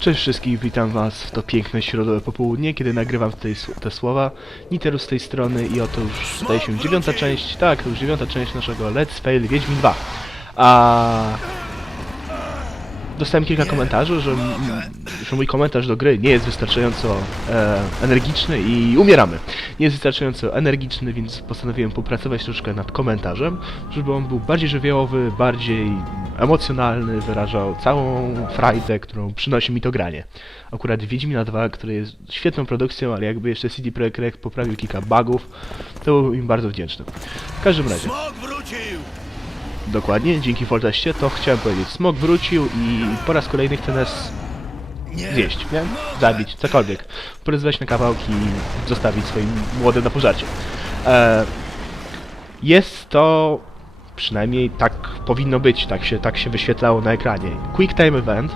Cześć wszystkich, witam was w to piękne środowe popołudnie, kiedy nagrywam tutaj te słowa. Niterus z tej strony i oto już staje się dziewiąta część, tak, to już dziewiąta część naszego Let's Fail Wiedźmin 2. A... Dostałem kilka komentarzy, że, że mój komentarz do gry nie jest wystarczająco e, energiczny i umieramy. Nie jest wystarczająco energiczny, więc postanowiłem popracować troszkę nad komentarzem, żeby on był bardziej żywiołowy, bardziej emocjonalny, wyrażał całą frajdę, którą przynosi mi to granie. Akurat Wiedźmina 2, który jest świetną produkcją, ale jakby jeszcze CD Projekt Red poprawił kilka bugów, to byłbym im bardzo wdzięczny. W każdym razie, dokładnie, dzięki Folteście, to chciałem powiedzieć, Smok wrócił i po raz kolejny chce nas. Zjeść, nie? Zabić, cokolwiek. Poryzwać na kawałki i zostawić swoim młodym na pożarcie. E, jest to, przynajmniej tak powinno być, tak się, tak się wyświetlało na ekranie. Quick Time Event,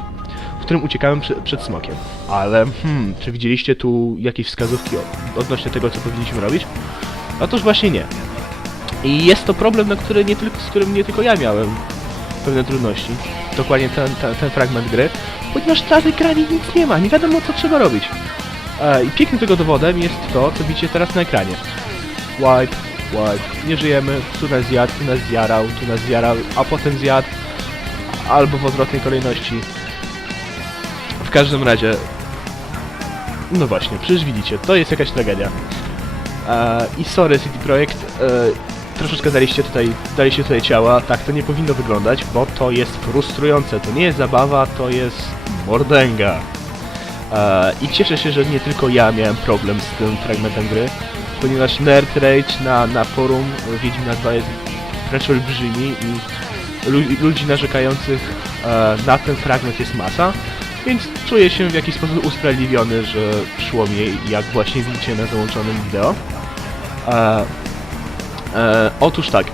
w którym uciekałem przy, przed smokiem. Ale, hmm, czy widzieliście tu jakieś wskazówki odnośnie tego, co powinniśmy robić? Otóż właśnie nie. I jest to problem, na który nie tylko, z którym nie tylko ja miałem pewne trudności. Dokładnie ten, ten, ten fragment gry, ponieważ na ekranie nic nie ma, nie wiadomo co trzeba robić. E, I pięknym tego dowodem jest to, co widzicie teraz na ekranie. Wipe, wipe, nie żyjemy, tu nas zjadł, tu nas zjarał, tu nas zjarał, a potem zjadł, albo w odwrotnej kolejności. W każdym razie, no właśnie, przecież widzicie, to jest jakaś tragedia. E, I sorry City Projekt, e, troszeczkę daliście tutaj, daliście tutaj ciała, tak to nie powinno wyglądać, bo to jest frustrujące, to nie jest zabawa, to jest mordęga. E, I cieszę się, że nie tylko ja miałem problem z tym fragmentem gry, ponieważ Nerd Rage na, na forum Wiedźmina 2 jest wręcz olbrzymi i lu ludzi narzekających e, na ten fragment jest masa, więc czuję się w jakiś sposób usprawiedliwiony, że szło mi, jak właśnie widzicie na załączonym wideo. E, otóż tak,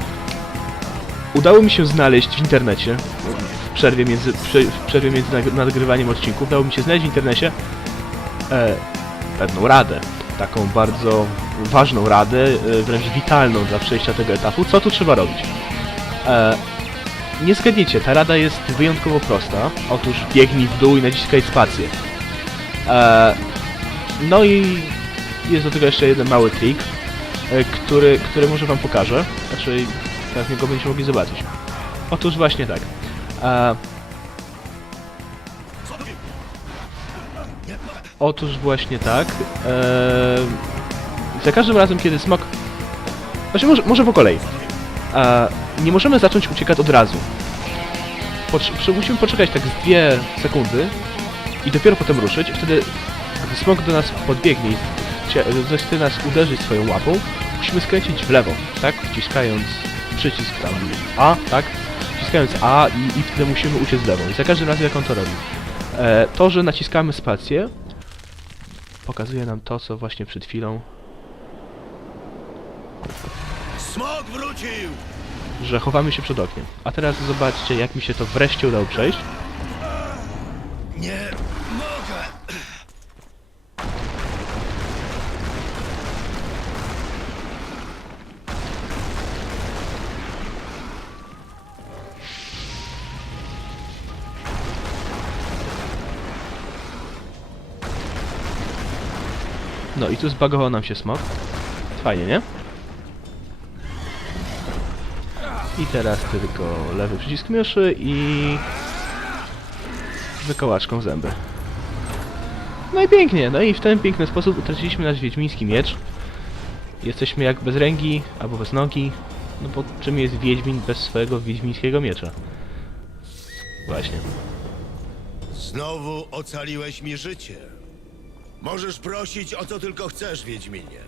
udało mi się znaleźć w internecie, przerwie między, w przerwie między nag- nagrywaniem odcinków, udało mi się znaleźć w internecie e, pewną radę, taką bardzo ważną radę, e, wręcz witalną dla przejścia tego etapu, co tu trzeba robić. E, nie zgadniecie, ta rada jest wyjątkowo prosta. Otóż biegnij w dół i naciskaj spację. E, no i jest do tego jeszcze jeden mały trik, e, który, który może wam pokażę. Znaczy, pewnie go będziecie mogli zobaczyć. Otóż właśnie tak. E, otóż właśnie tak. E, za każdym razem, kiedy smok... Znaczy, może, może po kolei. E, nie możemy zacząć uciekać od razu. Przy- musimy poczekać tak z dwie sekundy i dopiero potem ruszyć. Wtedy, gdy smok do nas podbiegnie i zechce nas uderzyć swoją łapą, musimy skręcić w lewo, tak? Wciskając przycisk tam A, tak? Wciskając A i, wtedy musimy uciec w lewo. I za każdym razem jak on to robi. E, to, że naciskamy spację, pokazuje nam to, co właśnie przed chwilą Smok wrócił! że chowamy się przed oknem. A teraz zobaczcie, jak mi się to wreszcie udało przejść. Nie No i tu zbagował nam się smok. Fajnie, nie? I teraz tylko lewy przycisk myszy i... wykołaczką zęby. No i pięknie, no i w ten piękny sposób utraciliśmy nasz wiedźmiński miecz. Jesteśmy jak bez ręki, albo bez nogi. No bo czym jest wiedźmin bez swojego wiedźmińskiego miecza? Właśnie. Znowu ocaliłeś mi życie. Możesz prosić o co tylko chcesz, Wiedźminie.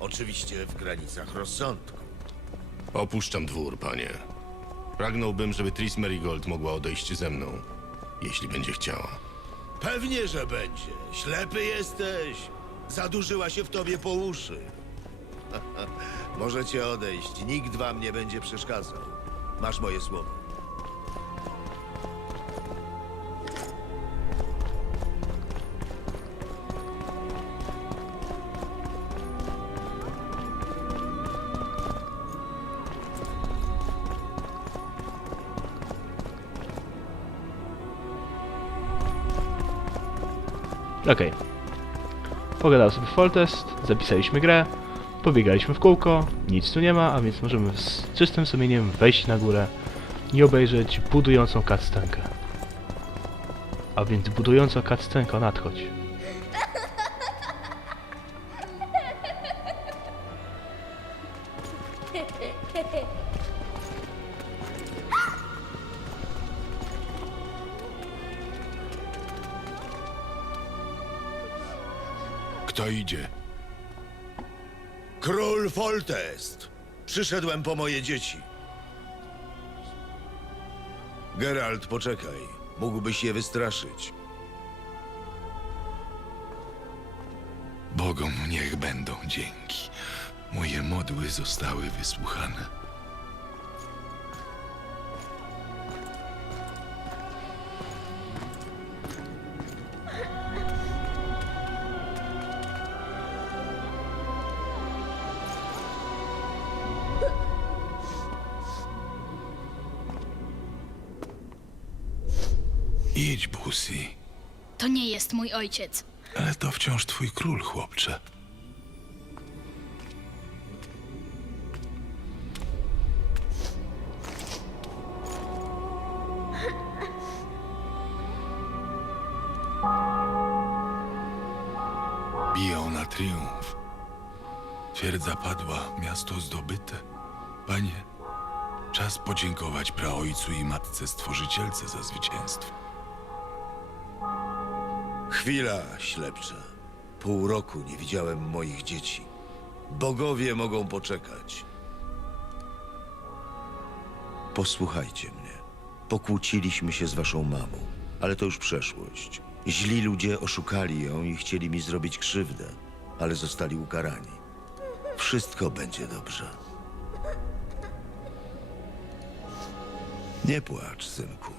Oczywiście w granicach rozsądku. Opuszczam dwór, panie. Pragnąłbym, żeby Tris Merigold mogła odejść ze mną, jeśli będzie chciała. Pewnie, że będzie. Ślepy jesteś. Zadłużyła się w tobie po uszy. Możecie odejść. Nikt wam nie będzie przeszkadzał. Masz moje słowo. Okej. Pogadał sobie Foltest, zapisaliśmy grę, pobiegaliśmy w kółko, nic tu nie ma, a więc możemy z czystym sumieniem wejść na górę i obejrzeć budującą cutscenkę. A więc budująca cutscenka nadchodź. Idzie? Król Foltest! Przyszedłem po moje dzieci. Geralt, poczekaj. Mógłbyś je wystraszyć. Bogom niech będą dzięki. Moje modły zostały wysłuchane. Idź, Busi, To nie jest mój ojciec. ale to wciąż twój król, chłopcze. Biją na triumf. Twierdza padła, miasto zdobyte. Panie, czas podziękować praojcu i matce stworzycielce za zwycięstwo. Chwila, ślepcze. Pół roku nie widziałem moich dzieci. Bogowie mogą poczekać. Posłuchajcie mnie. Pokłóciliśmy się z waszą mamą, ale to już przeszłość. Źli ludzie oszukali ją i chcieli mi zrobić krzywdę, ale zostali ukarani. Wszystko będzie dobrze. Nie płacz, synku.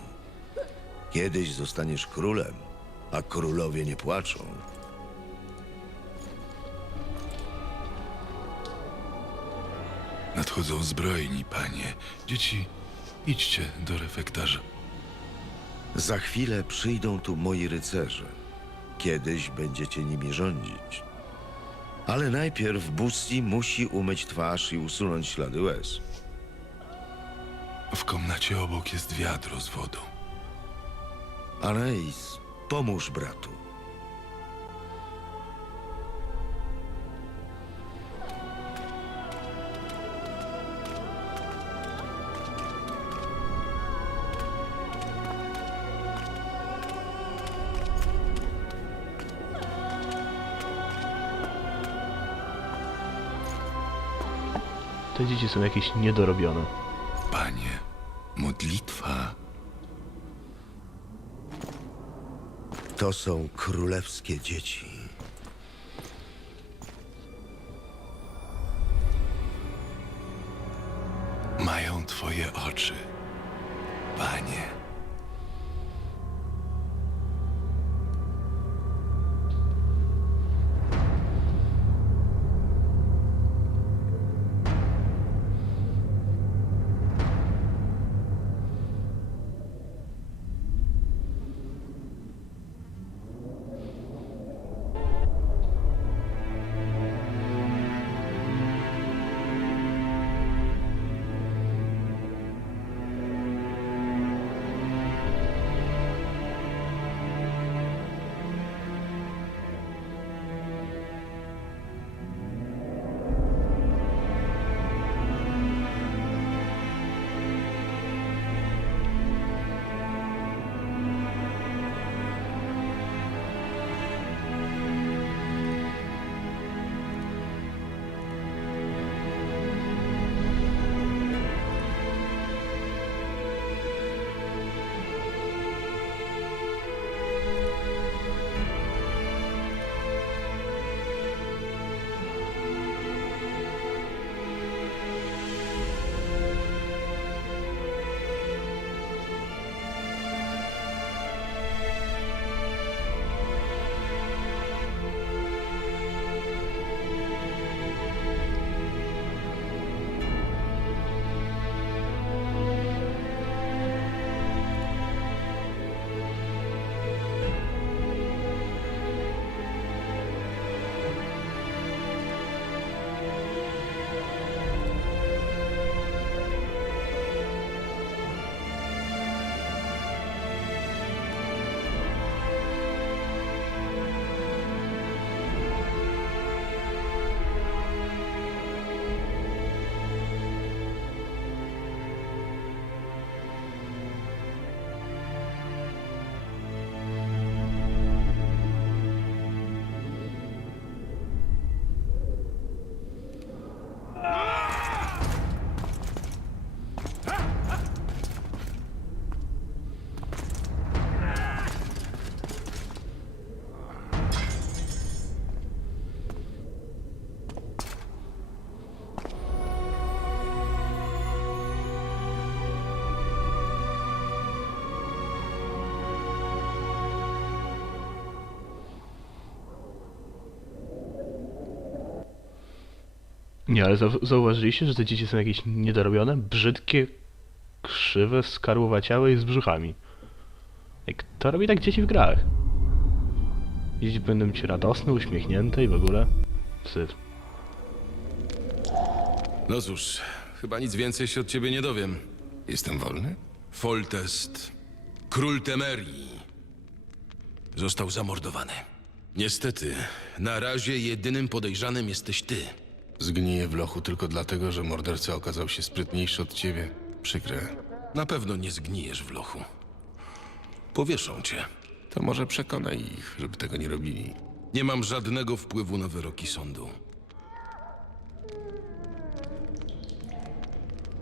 Kiedyś zostaniesz królem, a królowie nie płaczą. Nadchodzą zbrojni, panie. Dzieci, idźcie do refektarza. Za chwilę przyjdą tu moi rycerze. Kiedyś będziecie nimi rządzić. Ale najpierw Bussi musi umyć twarz i usunąć ślady łez. W komnacie obok jest wiadro z wodą. Anais, pomóż bratu. Te dzieci są jakieś niedorobione. Panie, modlitwa To są królewskie dzieci. mają twoje oczy. Nie, ale zau- zauważyliście, że te dzieci są jakieś niedorobione, brzydkie, krzywe, skarłowaciałe i z brzuchami. Jak kto robi tak dzieci w grach? Dzieci będą być radosne, uśmiechnięte i w ogóle. Wstyd. No cóż, chyba nic więcej się od ciebie nie dowiem. Jestem wolny? Foltest, król Temerii, został zamordowany. Niestety, na razie jedynym podejrzanym jesteś ty. Zgniję w lochu tylko dlatego, że morderca okazał się sprytniejszy od ciebie. Przykre. Na pewno nie zgnijesz w lochu. Powieszą cię. To może przekonaj ich, żeby tego nie robili. Nie mam żadnego wpływu na wyroki sądu.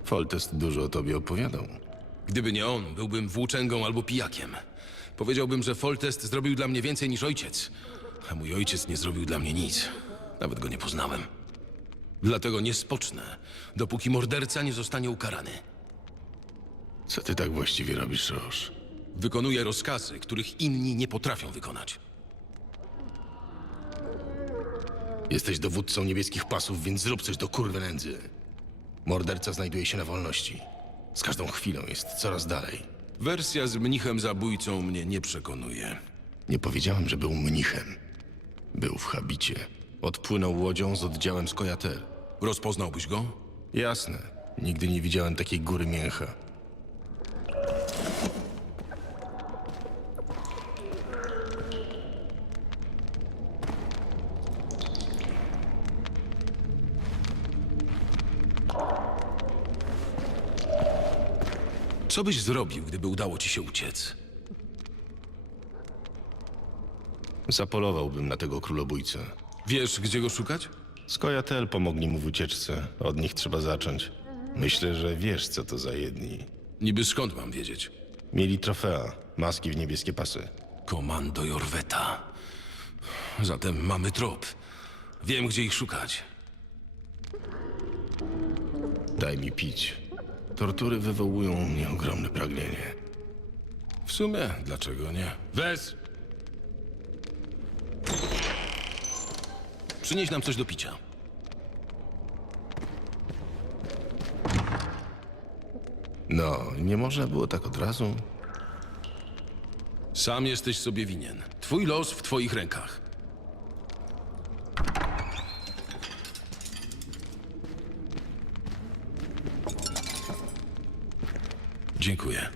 Foltest dużo o tobie opowiadał. Gdyby nie on, byłbym włóczęgą albo pijakiem. Powiedziałbym, że Foltest zrobił dla mnie więcej niż ojciec. A mój ojciec nie zrobił dla mnie nic. Nawet go nie poznałem. Dlatego nie spocznę, dopóki morderca nie zostanie ukarany. Co ty tak właściwie robisz, Roż? Wykonuję rozkazy, których inni nie potrafią wykonać. Jesteś dowódcą niebieskich pasów, więc zrób coś do kurwy nędzy. Morderca znajduje się na wolności. Z każdą chwilą jest coraz dalej. Wersja z mnichem zabójcą mnie nie przekonuje. Nie powiedziałem, że był mnichem. Był w habicie. Odpłynął łodzią z oddziałem z Kojatel. Rozpoznałbyś go? Jasne. Nigdy nie widziałem takiej góry mięcha. Co byś zrobił, gdyby udało ci się uciec? Zapolowałbym na tego królobójcę. Wiesz, gdzie go szukać? Z Kojatel pomogli mu w ucieczce. Od nich trzeba zacząć. Myślę, że wiesz, co to za jedni. Niby skąd mam wiedzieć? Mieli trofea, maski w niebieskie pasy. Komando Jorweta. Zatem mamy trop. Wiem, gdzie ich szukać. Daj mi pić. Tortury wywołują u mnie ogromne pragnienie. W sumie, dlaczego nie? Wes! Przynieś nam coś do picia. No, nie można było tak od razu? Sam jesteś sobie winien. Twój los w twoich rękach. Dziękuję.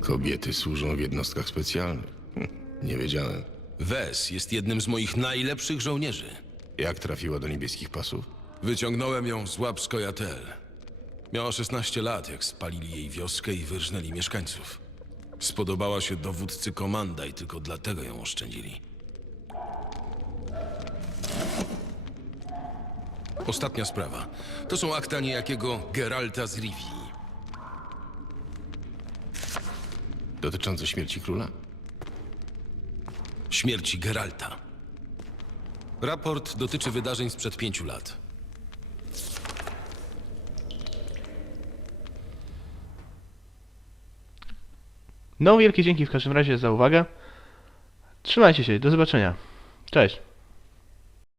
Kobiety służą w jednostkach specjalnych. Hm, nie wiedziałem. Wes jest jednym z moich najlepszych żołnierzy. Jak trafiła do niebieskich pasów? Wyciągnąłem ją z łap Skojatel. Miała 16 lat, jak spalili jej wioskę i wyrżnęli mieszkańców. Spodobała się dowódcy komanda i tylko dlatego ją oszczędzili. Ostatnia sprawa. To są akta niejakiego Geralta z Rivii. Dotyczące śmierci króla? Śmierci Geralta. Raport dotyczy wydarzeń sprzed pięciu lat. No, wielkie dzięki w każdym razie za uwagę. Trzymajcie się, do zobaczenia. Cześć.